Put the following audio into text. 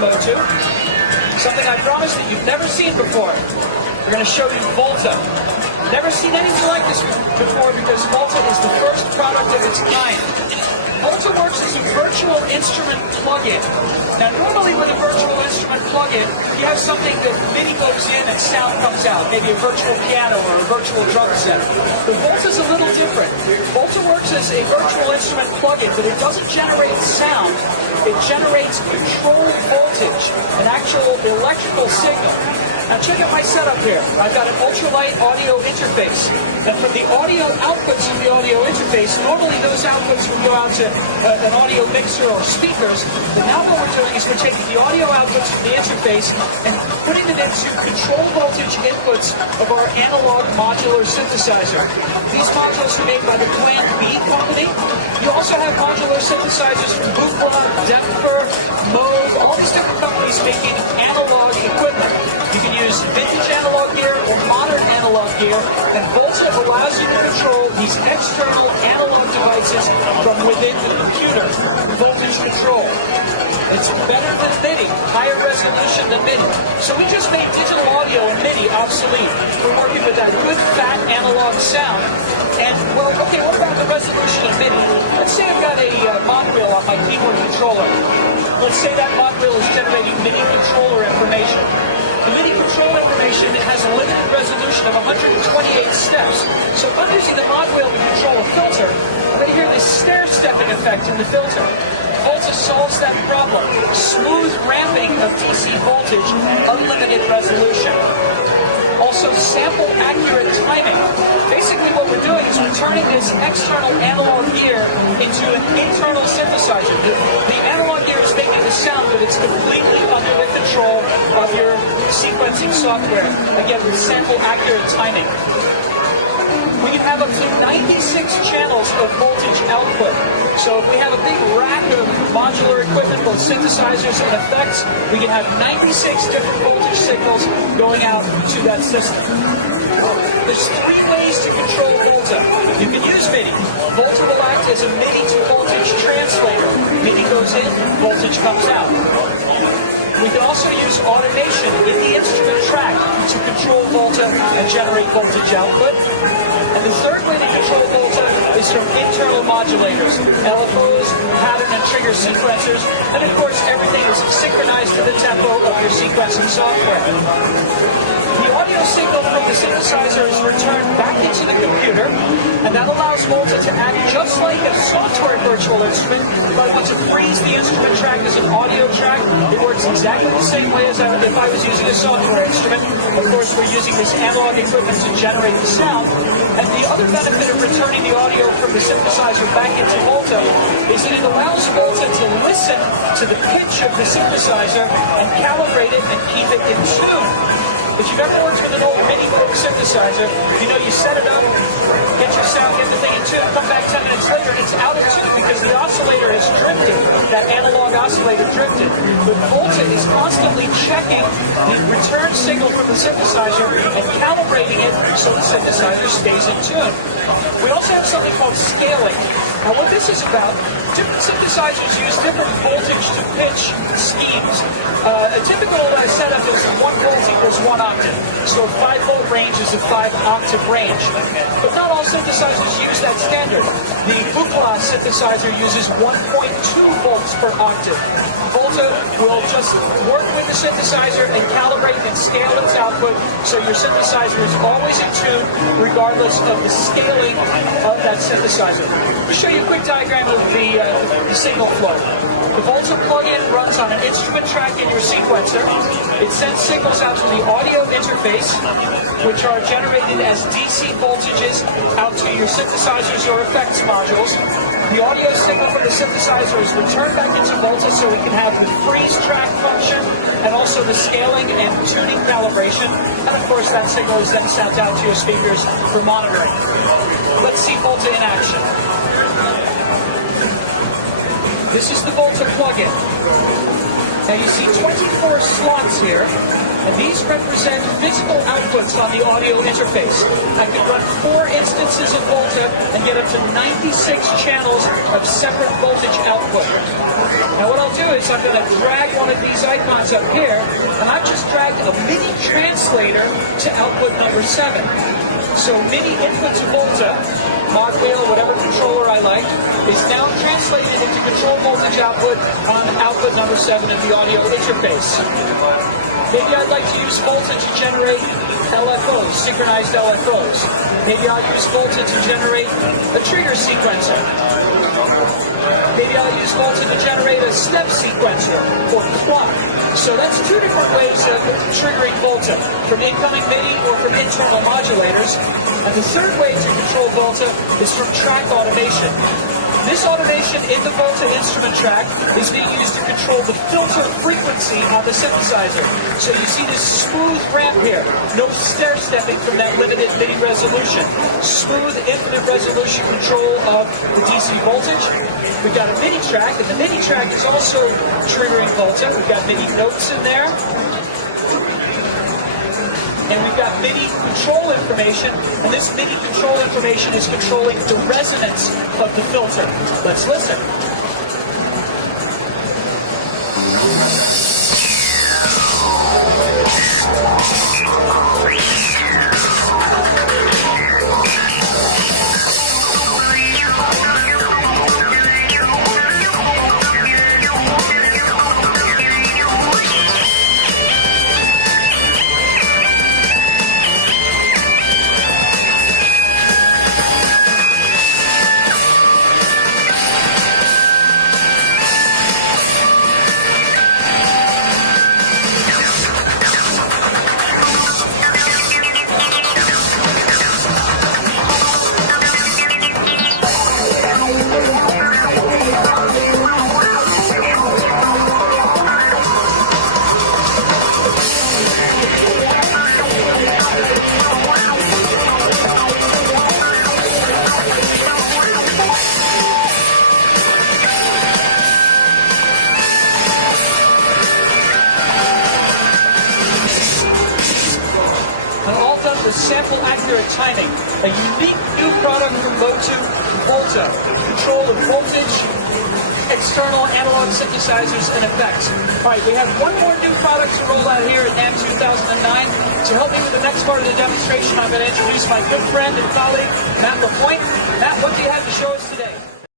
motu. Something I promise that you've never seen before. We're going to show you Volta. Never seen anything like this before because Volta is the first product of its kind. Volta works as a virtual instrument plug-in. Now, normally with a virtual instrument plug-in, you have something that MIDI goes in and sound comes out, maybe a virtual piano or a virtual drum set. But Volta's a little different. Volta works as a virtual instrument plug-in, but it doesn't generate sound. It generates control voltage, an actual electrical signal. Now check out my setup here. I've got an ultralight audio interface. And from the audio outputs of the audio interface, normally those outputs would go out to an audio mixer or speakers. But now what we're doing is we're taking the audio outputs from the interface and putting it into control voltage inputs of our analog modular synthesizer. These modules are made by the Plan B company. You also have modular synthesizers from Buchla, Denver, Moog, all these different companies making analog equipment. You can use vintage analog gear or modern analog gear, and Volta allows you to control these external analog devices from within the computer. Voltage control. It's better than MIDI, higher resolution than MIDI. So we just made digital audio and MIDI obsolete. We're working with that good fat analog sound. And, well, okay, what about the resolution of MIDI? Let's say I've got a mod wheel on my keyboard controller. Let's say that mod wheel is generating MIDI controller information. The MIDI control information has a limited resolution of 128 steps. So if I'm using the mod wheel to control a filter, I'm going to hear this stair-stepping effect in the filter. Volta solves that problem. Smooth ramping of DC voltage, unlimited resolution. Also, sample accurate timing. Basically what we're doing is we're turning this external analog gear into an internal synthesizer. The analog gear is making the sound, but it's completely under the control of your sequencing software. Again, with sample accurate timing. We can have up to 96 channels of voltage output. So if we have a big rack of modular equipment, both synthesizers and effects, we can have 96 different voltage signals going out to that system. There's 3 ways to control Volta. You can use MIDI. Volta will act as a MIDI to voltage translator. MIDI goes in, voltage comes out. We can also use automation in the instrument track to control Volta and generate voltage output. And the third way to control Volta is from internal modulators, LFOs, pattern and trigger sequencers, and of course everything is synchronized to the tempo of your sequencing software. The audio signal from the synthesizer is returned back into the computer, and that allows Volta to act just like a software virtual instrument. If I want to freeze the instrument track as an audio track, it works exactly the same way as if I was using a software instrument. Of course, we're using this analog equipment to generate the sound. And the other benefit of returning the audio from the synthesizer back into Volta is that it allows Volta to listen to the pitch of the synthesizer and calibrate it and keep it in tune. If you've ever worked with an old MIDI Moog synthesizer, you know you set it up, get your sound, get the thing in tune, come back 10 minutes later, and it's out of tune because the oscillator has drifted. That analog oscillator drifted. But Volta is constantly checking the return signal from the synthesizer and calibrating it so the synthesizer stays in tune. We also have something called scaling. Now what this is about, different synthesizers use different voltage to pitch schemes. A typical setup is 1 volt equals 1 octave. So a 5 volt range is a 5 octave range. But not all synthesizers use that standard. The Buchla synthesizer uses 1.2 volts per octave. Volta will just work with the synthesizer and calibrate and scale its output so your synthesizer is always in tune regardless of the scaling of that synthesizer. We'll show you a quick diagram of the signal flow. The Volta plug-in runs on an instrument track in your sequencer. It sends signals out to the audio interface, which are generated as DC voltages out to your synthesizers or effects modules. The audio signal from the synthesizer is returned back into Volta so we can have the freeze track function and also the scaling and tuning calibration. And of course that signal is then sent out to your speakers for monitoring. Let's see Volta in action. This is the Volta plugin. Now you see 24 slots here. And these represent physical outputs on the audio interface. I can run 4 instances of Volta and get up to 96 channels of separate voltage output. Now what I'll do is I'm going to drag one of these icons up here, and I've just dragged a MIDI translator to output number 7. So MIDI input to Volta, mod wheel, whatever controller I like, is now translated into control voltage output on output number 7 of the audio interface. Maybe I'd like to use Volta to generate LFOs, synchronized LFOs. Maybe I'll use Volta to generate a trigger sequencer. Maybe I'll use Volta to generate a step sequencer or clock. So that's 2 different ways of triggering Volta, from incoming MIDI or from internal modulators. And the third way to control Volta is from track automation. This automation in the Volta instrument track is being used to control the filter frequency on the synthesizer. So you see this smooth ramp here, no stair-stepping from that limited MIDI resolution. Smooth, infinite resolution control of the DC voltage. We've got a MIDI track, and the MIDI track is also triggering Volta. We've got MIDI notes in there. And we've got MIDI control information, and this MIDI control information is controlling the resonance of the filter. Let's listen. With sample accurate timing, a unique new product from motu, Volta, control of voltage, external analog synthesizers, and effects. All right, we have one more new product to roll out here at NAMM 2009. To help me with the next part of the demonstration, I'm going to introduce my good friend and colleague, Matt LaPointe. Matt, what do you have to show us today?